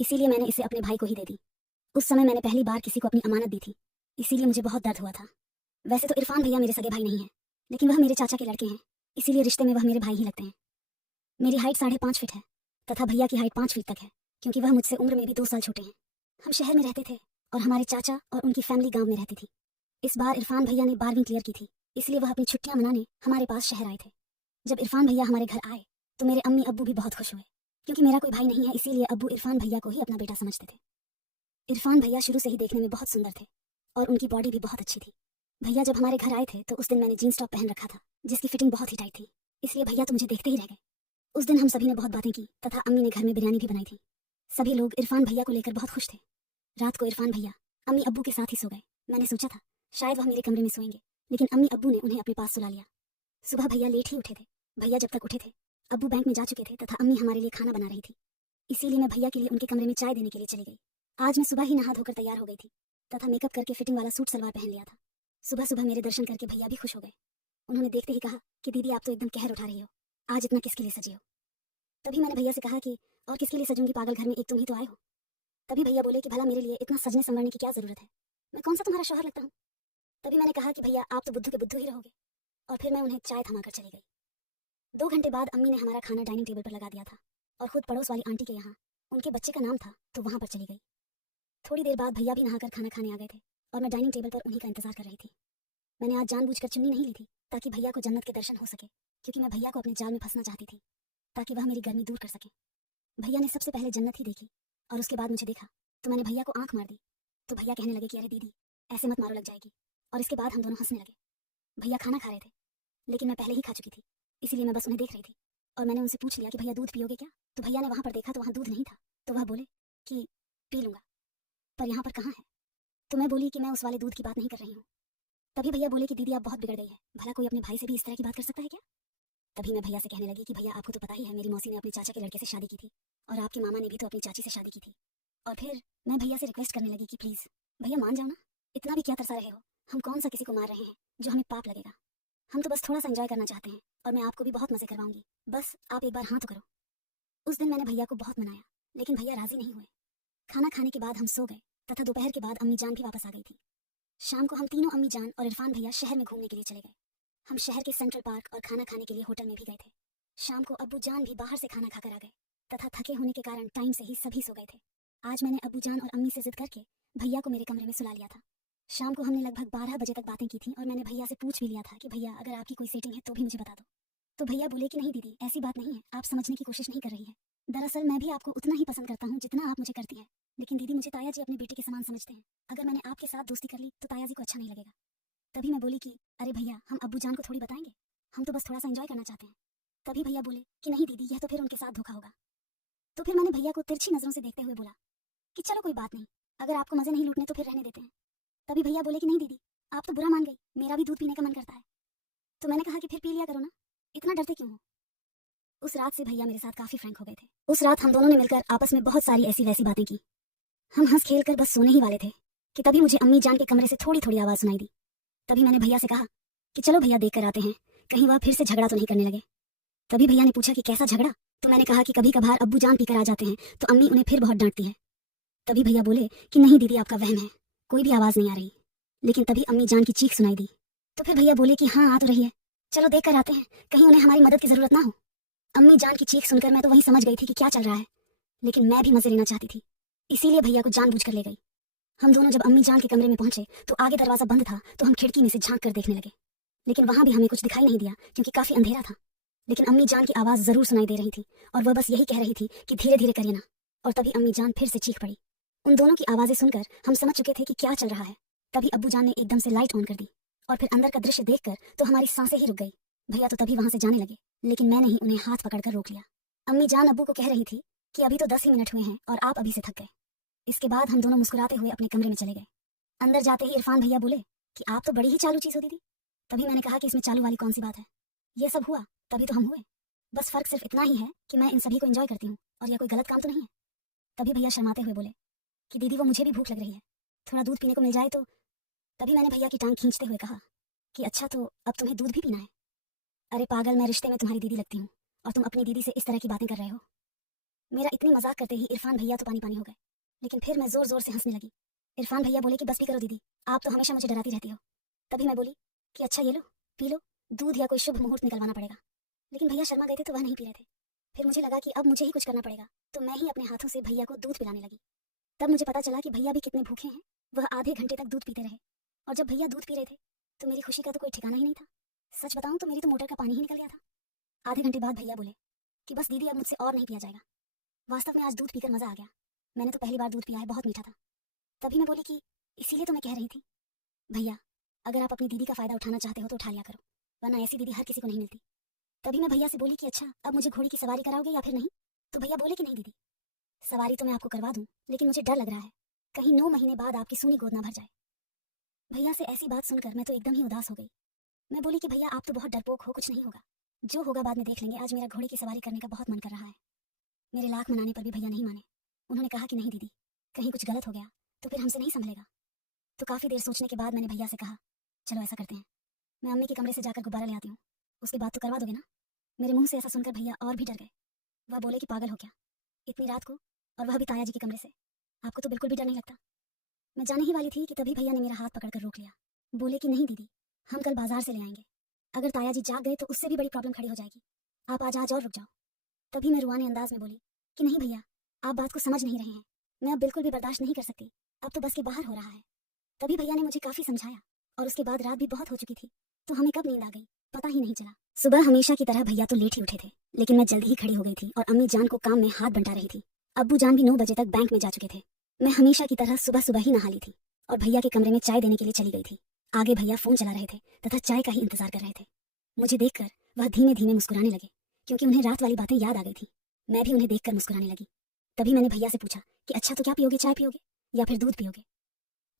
इसीलिए मैंने इसे अपने भाई को ही दे दी। उस समय मैंने पहली बार किसी को अपनी अमानत दी थी, इसीलिए मुझे बहुत दर्द हुआ था। वैसे तो इरफान भैया मेरे सगे भाई नहीं हैं, लेकिन वह मेरे चाचा के लड़के हैं, इसीलिए रिश्ते में वह मेरे भाई ही लगते हैं। मेरी हाइट 5.5 फीट है तथा भैया की हाइट 5 फीट तक है, क्योंकि वह मुझसे उम्र में भी 2 साल छोटे हैं। हम शहर में रहते थे और हमारे चाचा और उनकी फैमिली गाँव में रहती थी। इस बार इरफान भैया ने 12वीं क्लियर की थी, इसलिए वह अपनी छुट्टियां मनाने हमारे पास शहर आए थे। जब इरफान भैया हमारे घर आए तो मेरे अम्मी अब्बू भी बहुत खुश हुए, क्योंकि मेरा कोई भाई नहीं है, इसीलिए अब्बू इरफान भैया को ही अपना बेटा समझते थे। इरफान भैया शुरू से ही देखने में बहुत सुंदर थे और उनकी बॉडी भी बहुत अच्छी थी। भैया जब हमारे घर आए थे तो उस दिन मैंने जीन्स टॉप पहन रखा था, जिसकी फिटिंग बहुत ही टाइट थी, इसलिए भैया तो मुझे देखते ही रह गए। उस दिन हम सभी ने बहुत बातें की तथा अम्मी ने घर में बिरयानी भी बनाई थी। सभी लोग इरफान भैया को लेकर बहुत खुश थे। रात को इरफान भैया अम्मी अब्बू के साथ ही सो गए। मैंने सोचा था शायद वह मेरे कमरे में सोएंगे, लेकिन अम्मी अब्बू ने उन्हें अपने पास सुला लिया। सुबह भैया लेट ही उठे थे। भैया जब तक उठे थे अब्बू बैंक में जा चुके थे तथा अम्मी हमारे लिए खाना बना रही थी, इसीलिए मैं भैया के लिए उनके कमरे में चाय देने के लिए चली गई। आज मैं सुबह ही नहा धोकर तैयार हो गई थी तथा मेकअप करके फिटिंग वाला सूट सलवार पहन लिया था। सुबह सुबह मेरे दर्शन करके भैया भी खुश हो गए। उन्होंने देखते ही कहा कि दीदी आप तो एकदम कहर उठा रही हो, आज इतना किसके लिए सजी हो। तभी मैंने भैया से कहा कि और किसके लिए सजूंगी पागल, घर में एक तुम ही तो आए हो। तभी भैया बोले कि भला मेरे लिए इतना सजने संवरने की क्या जरूरत है, मैं कौन सा तुम्हारा शौहर लगता हूँ। तभी मैंने कहा कि भैया आप तो बुद्धू के बुद्धू ही रहोगे, और फिर मैं उन्हें चाय थमाकर चली गई। 2 घंटे बाद अम्मी ने हमारा खाना डाइनिंग टेबल पर लगा दिया था और खुद पड़ोस वाली आंटी के यहाँ उनके बच्चे का नाम था तो वहाँ पर चली गई। थोड़ी देर बाद भैया भी नहाकर खाना खाने आ गए थे और मैं डाइनिंग टेबल पर उन्हीं का इंतजार कर रही थी। मैंने आज जानबूझकर चुन्नी नहीं ली थी ताकि भैया को जन्नत के दर्शन हो सके, क्योंकि मैं भैया को अपने जाल में फंसना चाहती थी ताकि वह मेरी गर्मी दूर कर सके। भैया ने सबसे पहले जन्नत ही देखी और उसके बाद मुझे देखा तो मैंने भैया को आंख मार दी, तो भैया कहने लगे कि अरे दीदी ऐसे मत मारो, लग जाएगी। और इसके बाद हम दोनों हंसने लगे। भैया खाना खा रहे थे, लेकिन मैं पहले ही खा चुकी थी, इसीलिए मैं बस उन्हें देख रही थी। और मैंने उनसे पूछ लिया कि भैया दूध पियोगे क्या, तो भैया ने वहाँ पर देखा तो वहाँ दूध नहीं था, तो वह बोले कि पी लूंगा, पर यहाँ पर कहाँ है। तो मैं बोली कि मैं उस वाले दूध की बात नहीं कर रही हूँ। तभी भैया बोले कि दीदी आप बहुत बिगड़ गई है, भला कोई अपने भाई से भी इस तरह की बात कर सकता है क्या। तभी मैं भैया से कहने लगी कि भैया आपको तो पता ही है मेरी मौसी ने अपने चाचा के लड़के से शादी की थी और आपके मामा ने भी तो अपनी चाची से शादी की थी। और फिर मैं भैया से रिक्वेस्ट करने लगी कि प्लीज़ भैया मान जाओ ना, इतना भी क्या तरसा रहे हो, हम कौन सा किसी को मार रहे हैं जो हमें पाप लगेगा। हम तो बस थोड़ा सा एंजॉय करना चाहते हैं और मैं आपको भी बहुत मजे करवाऊंगी, बस आप एक बार हाँ तो करो। उस दिन मैंने भैया को बहुत मनाया, लेकिन भैया राजी नहीं हुए। खाना खाने के बाद हम सो गए तथा दोपहर के बाद अम्मी जान भी वापस आ गई थी। शाम को हम तीनों अम्मी जान और इरफान भैया शहर में घूमने के लिए चले गए। हम शहर के सेंट्रल पार्क और खाना खाने के लिए होटल में भी गए थे। शाम को अब्बू जान भी बाहर से खाना खाकर आ गए तथा थके होने के कारण टाइम से ही सभी सो गए थे। आज मैंने अब्बू जान और अम्मी से जिद करके भैया को मेरे कमरे में सुला लिया था। शाम को हमने लगभग 12 बजे तक बातें की थी और मैंने भैया से पूछ भी लिया था कि भैया अगर आपकी कोई सेटिंग है तो भी मुझे बता दो। तो भैया बोले कि नहीं दीदी ऐसी बात नहीं है, आप समझने की कोशिश नहीं कर रही है। दरअसल मैं भी आपको उतना ही पसंद करता हूँ जितना आप मुझे करती हैं, लेकिन दीदी मुझे ताया जी अपने बेटे के समान समझते हैं। अगर मैंने आपके साथ दोस्ती कर ली तो ताया जी को अच्छा नहीं लगेगा। तभी मैं बोली कि अरे भैया हम अब्बू जान को थोड़ी बताएंगे, हम तो बस थोड़ा सा एंजॉय करना चाहते हैं। तभी भैया बोले कि नहीं दीदी यह तो फिर उनके साथ धोखा होगा। तो फिर मैंने भैया को तिरछी नजरों से देखते हुए बोला कि चलो कोई बात नहीं, अगर आपको मजे नहीं लूटने तो फिर रहने देते हैं। तभी भैया बोले कि नहीं दीदी आप तो बुरा मान गई, मेरा भी दूध पीने का मन करता है। तो मैंने कहा कि फिर पी लिया करो ना, इतना डरते क्यों हो। उस रात से भैया मेरे साथ काफी फ्रैंक हो गए थे। उस रात हम दोनों ने मिलकर आपस में बहुत सारी ऐसी वैसी बातें की। हम हंस खेल कर बस सोने ही वाले थे कि तभी मुझे अम्मी जान के कमरे से थोड़ी थोड़ी आवाज सुनाई दी। तभी मैंने भैया से कहा कि चलो भैया देख कर आते हैं, कहीं वह फिर से झगड़ा तो नहीं करने लगे। तभी भैया ने पूछा कि कैसा झगड़ा। तो मैंने कहा कि कभी कभार अब्बू जान पीकर आ जाते हैं तो अम्मी उन्हें फिर बहुत डांटती है। तभी भैया बोले कि नहीं दीदी आपका वहम है, कोई भी आवाज नहीं आ रही। लेकिन तभी अम्मी जान की चीख सुनाई दी। तो फिर भैया बोले कि हाँ आ तो रही है, चलो देख कर आते हैं, कहीं उन्हें हमारी मदद की जरूरत ना हो। अम्मी जान की चीख सुनकर मैं तो वहीं समझ गई थी कि क्या चल रहा है, लेकिन मैं भी मजे लेना चाहती थी, इसीलिए भैया को जानबूझ कर ले गई। हम दोनों जब अम्मी जान के कमरे में पहुंचे तो आगे दरवाजा बंद था, तो हम खिड़की में से झांक कर देखने लगे, लेकिन वहां भी हमें कुछ दिखाई नहीं दिया क्योंकि काफी अंधेरा था। लेकिन अम्मी जान की आवाज जरूर सुनाई दे रही थी और वह बस यही कह रही थी कि धीरे धीरे करिए ना। और तभी अम्मी जान फिर से चीख पड़ी। उन दोनों की आवाजें सुनकर हम समझ चुके थे कि क्या चल रहा है। तभी अब्बू जान ने एकदम से लाइट ऑन कर दी और फिर अंदर का दृश्य देखकर तो हमारी सांसें ही रुक गई। भैया तो तभी वहां से जाने लगे, लेकिन मैंने ही उन्हें हाथ पकड़कर रोक लिया। अम्मी जान अब्बू को कह रही थी कि अभी तो 10 ही मिनट हुए हैं और आप अभी से थक गए। इसके बाद हम दोनों मुस्कुराते हुए अपने कमरे में चले गए। अंदर जाते ही इरफान भैया बोले कि आप तो बड़ी ही चालू चीज हो दीदी। तभी मैंने कहा कि इसमें चालू वाली कौन सी बात है, ये सब हुआ तभी तो हम हुए, बस फर्क सिर्फ इतना ही है कि मैं इन सभी को एंजॉय करती हूँ और यह कोई गलत काम तो नहीं है। तभी भैया शर्माते हुए बोले कि दीदी वो मुझे भी भूख लग रही है, थोड़ा दूध पीने को मिल जाए तो। तभी मैंने भैया की टांग खींचते हुए कहा कि अच्छा तो अब तुम्हें दूध भी पीना है। अरे पागल, मैं रिश्ते में तुम्हारी दीदी लगती हूँ और तुम अपनी दीदी से इस तरह की बातें कर रहे हो। मेरा इतनी मजाक करते ही इरफान भैया तो पानी पानी हो गए, लेकिन फिर मैं जोर जोर से हंसने लगी। इरफान भैया बोले कि बस भी करो दीदी, आप तो हमेशा मुझे डराती रहती हो। तभी मैं बोली कि अच्छा ये लो, पी लो, दूध या कोई शुभ मुहूर्त निकलवाना पड़ेगा। लेकिन भैया शर्मा गए थे तो वह नहीं पी रहे थे। फिर मुझे लगा कि अब मुझे ही कुछ करना पड़ेगा, तो मैं ही अपने हाथों से भैया को दूध पिलाने लगी। तब मुझे पता चला कि भैया भी कितने भूखे हैं। वह आधे घंटे तक दूध पीते रहे, और जब भैया दूध पी रहे थे तो मेरी खुशी का तो कोई ठिकाना ही नहीं था। सच बताऊं तो मेरी तो मोटर का पानी ही निकल गया था। आधे घंटे बाद भैया बोले कि बस दीदी अब मुझसे और नहीं पिया जाएगा। वास्तव में आज दूध पीकर मजा आ गया। मैंने तो पहली बार दूध पिया है, बहुत मीठा था। तभी मैं बोली कि इसीलिए तो मैं कह रही थी भैया, अगर आप अपनी दीदी का फायदा उठाना चाहते हो तो उठा लिया करो, वरना ऐसी दीदी हर किसी को नहीं मिलती। तभी मैं भैया से बोली कि अच्छा अब मुझे घोड़ी की सवारी कराओगे या फिर नहीं। तो भैया बोले कि नहीं दीदी, सवारी तो मैं आपको करवा दूं, लेकिन मुझे डर लग रहा है कहीं 9 महीने बाद आपकी सूनी गोद ना भर जाए। भैया से ऐसी बात सुनकर मैं तो एकदम ही उदास हो गई। मैं बोली कि भैया आप तो बहुत डरपोक हो, कुछ नहीं होगा, जो होगा बाद में देख लेंगे, आज मेरा घोड़े की सवारी करने का बहुत मन कर रहा है। मेरे लाख मनाने पर भी भैया नहीं माने। उन्होंने कहा कि नहीं दीदी, कहीं कुछ गलत हो गया तो फिर हमसे नहीं संभलेगा। तो काफ़ी देर सोचने के बाद मैंने भैया से कहा चलो ऐसा करते हैं, मैं अम्मी के कमरे से जाकर गुब्बारा ले आती हूँ, उसके बाद तो करवा दोगे ना। मेरे मुंह से ऐसा सुनकर भैया और भी डर गए। वह बोले कि पागल हो क्या, इतनी रात को, और वह भी ताया जी के कमरे से, आपको तो बिल्कुल भी डर नहीं लगता। मैं जाने ही वाली थी कि तभी भैया ने मेरा हाथ पकड़कर रोक लिया। बोले कि नहीं दीदी, हम कल बाजार से ले आएंगे, अगर ताया जी जाग गए तो उससे भी बड़ी प्रॉब्लम खड़ी हो जाएगी, आप आज और रुक जाओ। तभी मैं रुआने अंदाज में बोली कि नहीं भैया, आप बात को समझ नहीं रहे हैं, मैं अब बिल्कुल भी बर्दाश्त नहीं कर सकती, अब तो बस के बाहर हो रहा है। तभी भैया ने मुझे काफ़ी समझाया, और उसके बाद रात भी बहुत हो चुकी थी, तो हमें कब नींद आ गई पता ही नहीं चला। सुबह हमेशा की तरह भैया तो लेट ही उठे थे, लेकिन मैं जल्दी ही खड़ी हो गई थी और अम्मी जान को काम में हाथ बंटा रही थी। अब्बू जान भी 9 बजे तक बैंक में जा चुके थे। मैं हमेशा की तरह सुबह सुबह ही नहा ली थी और भैया के कमरे में चाय देने के लिए चली गई थी। आगे भैया फोन चला रहे थे तथा चाय का ही इंतजार कर रहे थे। मुझे देखकर वह धीमे धीमे मुस्कुराने लगे, क्योंकि उन्हें रात वाली बातें याद आ गई थी। मैं भी उन्हें देखकर मुस्कुराने लगी। तभी मैंने भैया से पूछा कि अच्छा तो क्या पियोगे, चाय पियोगे या फिर दूध पियोगे।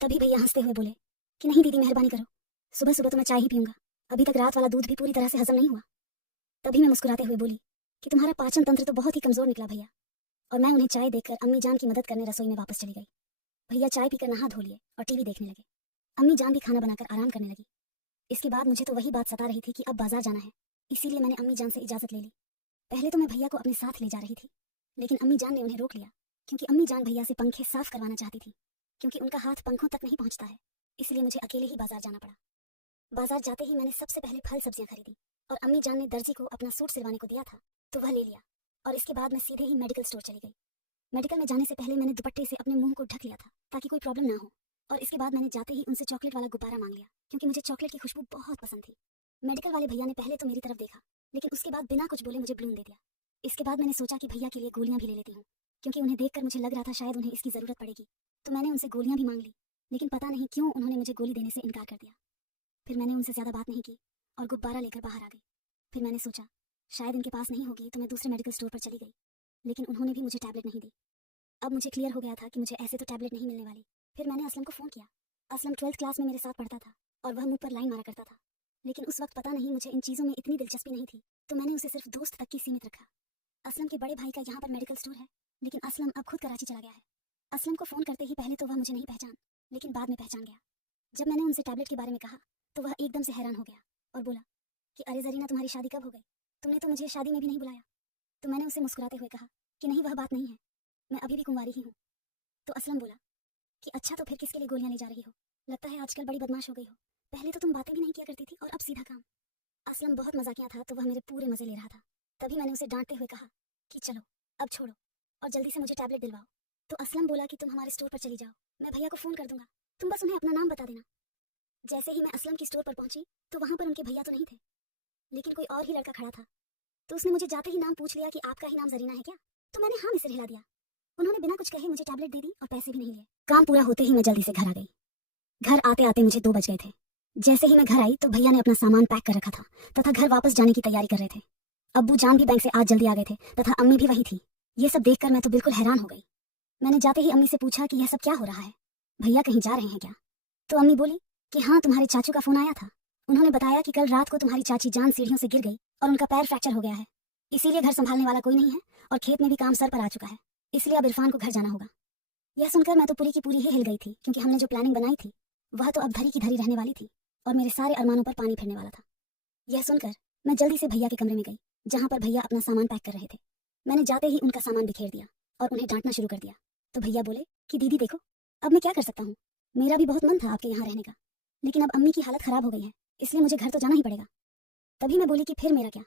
तभी भैया हंसते हुए बोले कि नहीं दीदी मेहरबानी करो, सुबह सुबह तो मैं चाय ही पीऊंगा, अभी तक रात वाला दूध भी पूरी तरह से हजम नहीं हुआ। तभी मैं मुस्कुराते हुए बोली कि तुम्हारा पाचन तंत्र तो बहुत ही कमजोर निकला भैया। और मैं उन्हें चाय देकर अम्मी जान की मदद करने रसोई में वापस चली गई। भैया चाय पीकर नहा धो लिए और टीवी देखने लगे। अम्मी जान भी खाना बनाकर आराम करने लगी। इसके बाद मुझे तो वही बात सता रही थी कि अब बाजार जाना है, इसीलिए मैंने अम्मी जान से इजाजत ले ली। पहले तो मैं भैया को अपने साथ ले जा रही थी, लेकिन अम्मी जान ने उन्हें रोक लिया, क्योंकि अम्मी जान भैया से पंखे साफ करवाना चाहती थी, क्योंकि उनका हाथ पंखों तक नहीं पहुंचता है, इसलिए मुझे अकेले ही बाजार जाना पड़ा। बाजार जाते ही मैंने सबसे पहले फल सब्जियां खरीदी, और अम्मी जान ने दर्जी को अपना सूट सिलवाने को दिया था तो वह ले लिया, और इसके बाद मैं सीधे ही मेडिकल स्टोर चली गई। मेडिकल में जाने से पहले मैंने दुपट्टे से अपने मुंह को ढक लिया था ताकि कोई प्रॉब्लम ना हो, और इसके बाद मैंने जाते ही उनसे चॉकलेट वाला गुब्बारा मांग लिया, क्योंकि मुझे चॉकलेट की खुशबू बहुत पसंद थी। मेडिकल वाले भैया ने पहले तो मेरी तरफ देखा, लेकिन उसके बाद बिना कुछ बोले मुझे बलून दे दिया। इसके बाद मैंने सोचा कि भैया के लिए गोलियां भी ले लेती हूँ, क्योंकि उन्हें देखकर मुझे लग रहा था शायद उन्हें इसकी जरूरत पड़ेगी, तो मैंने उनसे गोलियां भी मांग ली, लेकिन पता नहीं क्यों उन्होंने मुझे गोली देने से इनकार कर दिया। फिर मैंने उनसे ज़्यादा बात नहीं की और गुब्बारा लेकर बाहर आ गई। फिर मैंने सोचा शायद इनके पास नहीं होगी, तो मैं दूसरे मेडिकल स्टोर पर चली गई, लेकिन उन्होंने भी मुझे टैबलेट नहीं दी। अब मुझे क्लियर हो गया था कि मुझे ऐसे तो टैबलेट नहीं मिलने वाली। फिर मैंने असलम को फ़ोन किया। असलम 12th क्लास में मेरे साथ पढ़ता था और वह मुंह पर लाइन मारा करता था, लेकिन उस वक्त पता नहीं मुझे इन चीज़ों में इतनी दिलचस्पी नहीं थी, तो मैंने उसे सिर्फ दोस्त तक की सीमित रखा। असलम के बड़े भाई का यहाँ पर मेडिकल स्टोर है, लेकिन असलम अब खुद कराची चला गया है। असलम को फ़ोन करते ही पहले तो वह मुझे नहीं पहचान, लेकिन बाद में पहचान गया। जब मैंने उनसे टैबलेट के बारे में कहा तो वह एकदम से हैरान हो गया और बोला कि अरे जरीना, तुम्हारी शादी कब हो गई, तुमने तो मुझे शादी में भी नहीं बुलाया। तो मैंने उसे मुस्कुराते हुए कहा कि नहीं, वह बात नहीं है, मैं अभी भी कुंवारी ही हूँ। तो असलम बोला कि अच्छा तो फिर किसके लिए गोलियां ले जा रही हो, लगता है आजकल बड़ी बदमाश हो गई हो, पहले तो तुम बातें भी नहीं किया करती थी और अब सीधा काम। असलम बहुत मजाकिया था, तो वह मेरे पूरे मजे ले रहा था। तभी मैंने उसे डांटते हुए कहा कि चलो अब छोड़ो और जल्दी से मुझे टैबलेट दिलवाओ। तो असलम बोला कि तुम हमारे स्टोर पर चली जाओ, मैं भैया को फ़ोन कर दूंगा, तुम बस उन्हें अपना नाम बता देना। जैसे ही मैं असलम की स्टोर पर पहुंची तो वहां पर उनके भैया तो नहीं थे, लेकिन कोई और ही लड़का खड़ा था। तो उसने मुझे जाते ही नाम पूछ लिया कि आपका ही नाम जरीना है क्या। तो मैंने हाँ में सिर हिला दिया। उन्होंने बिना कुछ कहे मुझे टैबलेट दे दी और पैसे भी नहीं लिए। काम पूरा होते ही मैं जल्दी से घर आ गई। घर आते आते मुझे 2 बज गए थे। जैसे ही मैं घर आई तो भैया ने अपना सामान पैक कर रखा था तथा घर वापस जाने की तैयारी कर रहे थे। अब्बू जान भी बैंक से आज जल्दी आ गए थे तथा अम्मी भी वही थी। ये सब देखकर मैं तो बिल्कुल हैरान हो गई। मैंने जाते ही अम्मी से पूछा कि यह सब क्या हो रहा है, भैया कहीं जा रहे हैं क्या। तो अम्मी बोली कि हाँ, तुम्हारे चाचू का फोन आया था, उन्होंने बताया कि कल रात को तुम्हारी चाची जान सीढ़ियों से गिर गई और उनका पैर फ्रैक्चर हो गया है, इसीलिए घर संभालने वाला कोई नहीं है और खेत में भी काम सर पर आ चुका है, इसलिए अब इरफान को घर जाना होगा। यह सुनकर मैं तो पूरी की पूरी ही हिल गई थी, क्योंकि हमने जो प्लानिंग बनाई थी वह तो अब धरी की धरी रहने वाली थी और मेरे सारे अरमानों पर पानी फिरने वाला था। यह सुनकर मैं जल्दी से भैया के कमरे में गई, जहाँ पर भैया अपना सामान पैक कर रहे थे। मैंने जाते ही उनका सामान बिखेर दिया और उन्हें डांटना शुरू कर दिया। तो भैया बोले कि दीदी देखो, अब मैं क्या कर सकता हूँ, मेरा भी बहुत मन था आपके यहाँ रहने का, लेकिन अब अम्मी की हालत खराब हो गई है, इसलिए मुझे घर तो जाना ही पड़ेगा। तभी मैं बोली कि फिर मेरा क्या,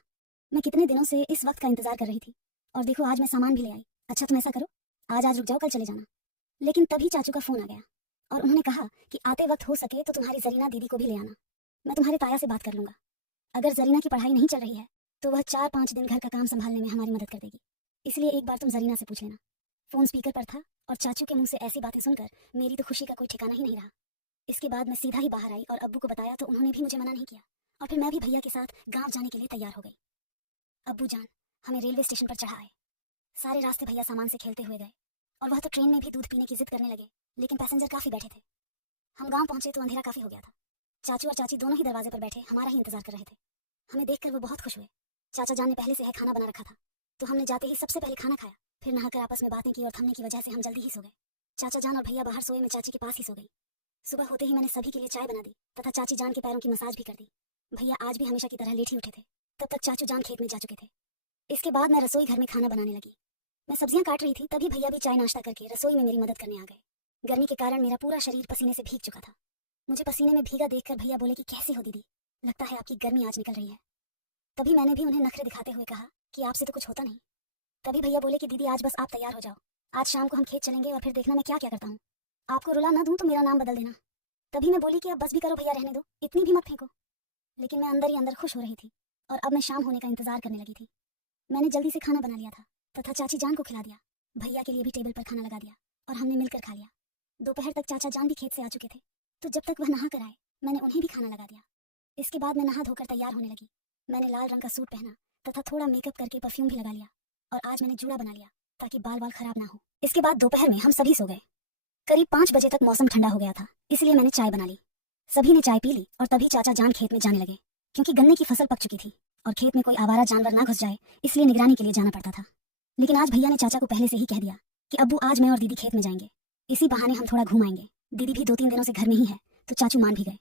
मैं कितने दिनों से इस वक्त का इंतजार कर रही थी, और देखो आज मैं सामान भी ले आई। अच्छा तुम ऐसा करो, आज रुक जाओ, कल चले जाना। लेकिन तभी चाचू का फोन आ गया और उन्होंने कहा कि आते वक्त हो सके तो तुम्हारी जरीना दीदी को भी ले आना, मैं तुम्हारे ताया से बात कर लूंगा। अगर जरीना की पढ़ाई नहीं चल रही है तो वह 4-5 दिन घर का काम संभालने में हमारी मदद कर देगी, इसलिए एक बार तुम जरीना से पूछ लेना। फोन स्पीकर पर था और चाचू के मुंह से ऐसी बातें सुनकर मेरी तो खुशी का कोई ठिकाना ही नहीं रहा। इसके बाद मैं सीधा ही बाहर आई और अब्बू को बताया तो उन्होंने भी मुझे मना नहीं किया और फिर मैं भी भैया के साथ गांव जाने के लिए तैयार हो गई। अब्बू जान हमें रेलवे स्टेशन पर चढ़ाए। सारे रास्ते भैया सामान से खेलते हुए गए और वह तो ट्रेन में भी दूध पीने की जिद करने लगे, लेकिन पैसेंजर काफी बैठे थे। हम गांव पहुंचे तो अंधेरा काफी हो गया था। चाचू और चाची दोनों ही दरवाजे पर बैठे हमारा ही इंतजार कर रहे थे। हमें देखकर वो बहुत खुश हुए। चाचा जान ने पहले से है खाना बना रखा था, तो हमने जाते ही सबसे पहले खाना खाया, फिर नहाकर आपस में बातें की और थमने की वजह से हम जल्दी ही सो गए। चाचा जान और भैया बाहर सोए, मैं चाची के पास ही सो गई। सुबह होते ही मैंने सभी के लिए चाय बना दी तथा चाची जान के पैरों की मसाज भी कर दी। भैया आज भी हमेशा की तरह लेट ही उठे थे, तब तक चाचू जान खेत में जा चुके थे। इसके बाद मैं रसोई घर में खाना बनाने लगी। मैं सब्जियां काट रही थी, तभी भैया भी चाय नाश्ता करके रसोई में मेरी मदद करने आ गए। गर्मी के कारण मेरा पूरा शरीर पसीने से भीग चुका था। मुझे पसीने में भीगा देखकर भैया बोले कि कैसी हो दीदी, लगता है आपकी गर्मी आज निकल रही है। तभी मैंने भी उन्हें नखरे दिखाते हुए कहा कि आपसे तो कुछ होता नहीं। तभी भैया बोले कि दीदी आज बस आप तैयार हो जाओ, आज शाम को हम खेत चलेंगे और फिर देखना मैं क्या क्या करता हूँ। आपको रुला ना दूं तो मेरा नाम बदल देना। तभी मैं बोली कि अब बस भी करो भैया, रहने दो, इतनी भी मत फेंको। लेकिन मैं अंदर ही अंदर खुश हो रही थी और अब मैं शाम होने का इंतजार करने लगी थी। मैंने जल्दी से खाना बना लिया था तथा चाची जान को खिला दिया। भैया के लिए भी टेबल पर खाना लगा दिया और हमने मिलकर खा लिया। दोपहर तक चाचा जान भी खेत से आ चुके थे, तो जब तक वह नहा कर आए मैंने उन्हें भी खाना लगा दिया। इसके बाद मैं नहा धोकर तैयार होने लगी। मैंने लाल रंग का सूट पहना तथा थोड़ा मेकअप करके परफ्यूम भी लगा लिया और आज मैंने जूड़ा बना लिया ताकि बाल बाल खराब ना हो। इसके बाद दोपहर में हम सभी सो गए। करीब 5 बजे तक मौसम ठंडा हो गया था, इसलिए मैंने चाय बना ली। सभी ने चाय पी ली और तभी चाचा जान खेत में जाने लगे, क्योंकि गन्ने की फसल पक चुकी थी और खेत में कोई आवारा जानवर ना घुस जाए, इसलिए निगरानी के लिए जाना पड़ता था। लेकिन आज भैया ने चाचा को पहले से ही कह दिया कि अब्बू आज मैं और दीदी खेत में जाएंगे, इसी बहाने हम थोड़ा घूम आएंगे। दीदी भी 2-3 दिनों से घर में ही है, तो चाचू मान भी गए।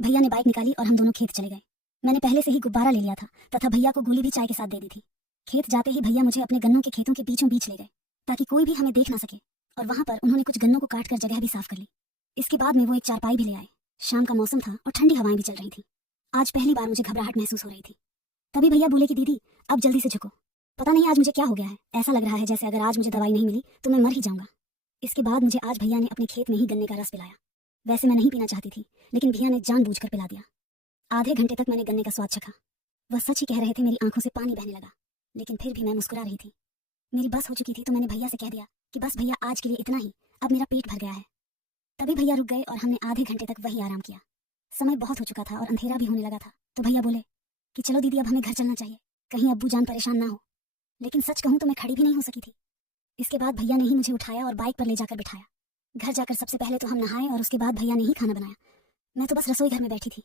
भैया ने बाइक निकाली और हम दोनों खेत चले गए। मैंने पहले से ही गुब्बारा ले लिया था तथा भैया को गोली भी चाय के साथ दे दी थी। खेत जाते ही भैया मुझे अपने गन्नों के खेतों के बीचों बीच ले गए ताकि कोई भी हमें देख ना सके, और वहां पर उन्होंने कुछ गन्नों को काट कर जगह भी साफ कर ली। इसके बाद में वो एक चारपाई भी ले आए। शाम का मौसम था और ठंडी हवाएं भी चल रही थी। आज पहली बार मुझे घबराहट महसूस हो रही थी। तभी भैया बोले कि दीदी अब जल्दी से झुको, पता नहीं आज मुझे क्या हो गया है, ऐसा लग रहा है जैसे अगर आज मुझे दवाई नहीं मिली तो मैं मर ही जाऊंगा। इसके बाद मुझे आज भैया ने अपने खेत में ही गन्ने का रस पिलाया। वैसे मैं नहीं पीना चाहती थी, लेकिन भैया ने जानबूझकर पिला दिया। आधे घंटे तक मैंने गन्ने का स्वाद चखा। वह सच ही कह रहे थे, मेरी आंखों से पानी बहने लगा, लेकिन फिर भी मैं मुस्कुरा रही थी। मेरी बस हो चुकी थी तो मैंने भैया से कह दिया कि बस भैया आज के लिए इतना ही, अब मेरा पेट भर गया है। तभी भैया रुक गए और हमने आधे घंटे तक वही आराम किया। समय बहुत हो चुका था और अंधेरा भी होने लगा था, तो भैया बोले कि चलो दीदी अब हमें घर चलना चाहिए, कहीं अब्बू जान परेशान ना हो। लेकिन सच कहूँ तो मैं खड़ी भी नहीं हो सकी थी। इसके बाद भैया ने ही मुझे उठाया और बाइक पर ले जाकर बिठाया। घर जाकर सबसे पहले तो हम नहाए और उसके बाद भैया ने ही खाना बनाया। मैं तो बस रसोई घर में बैठी थी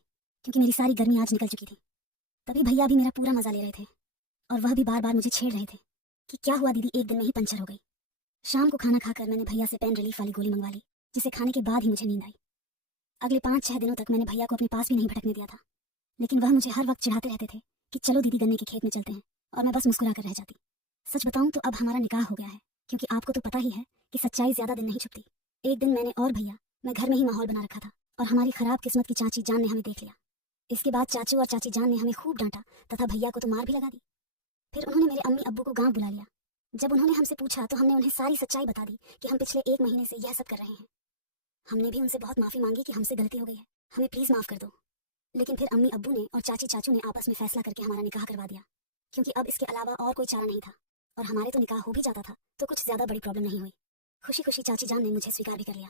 क्योंकि मेरी सारी गर्मी आज निकल चुकी थी। तभी भैया भी मेरा पूरा मजा ले रहे थे और वह भी बार बार मुझे छेड़ रहे थे कि क्या हुआ दीदी, एक दिन में ही पंचर हो गई। शाम को खाना खाकर मैंने भैया से पेन रिलीफ वाली गोली मंगवा ली, जिसे खाने के बाद ही मुझे नींद आई। अगले 5-6 दिनों तक मैंने भैया को अपने पास भी नहीं भटकने दिया था, लेकिन वह मुझे हर वक्त चिढ़ाते रहते थे कि चलो दीदी गन्ने के खेत में चलते हैं, और मैं बस मुस्कुरा कर रह जाती। सच बताऊं तो अब हमारा निकाह हो गया है, क्योंकि आपको तो पता ही है कि सच्चाई ज्यादा दिन नहीं छुपती। एक दिन मैंने और भैया मैं घर में ही माहौल बना रखा था और हमारी खराब किस्मत की चाची जान ने हमें देख लिया। इसके बाद चाचू और चाची जान ने हमें खूब डांटा तथा भैया को तो मार भी लगा दी। फिर उन्होंने मेरे अम्मी अब्बू को गांव बुला लिया। जब उन्होंने हमसे पूछा तो हमने उन्हें सारी सच्चाई बता दी कि हम पिछले 1 महीने से यह सब कर रहे हैं। हमने भी उनसे बहुत माफी मांगी कि हमसे गलती हो गई है, हमें प्लीज माफ कर दो। लेकिन फिर अम्मी अब्बू ने और चाची चाचू ने आपस में फैसला करके हमारा निकाह करवा दिया, क्योंकि अब इसके अलावा और कोई चारा नहीं था, और हमारे तो निकाह हो भी जाता था तो कुछ ज्यादा बड़ी प्रॉब्लम नहीं हुई। खुशी खुशी चाची जान ने मुझे स्वीकार भी कर लिया।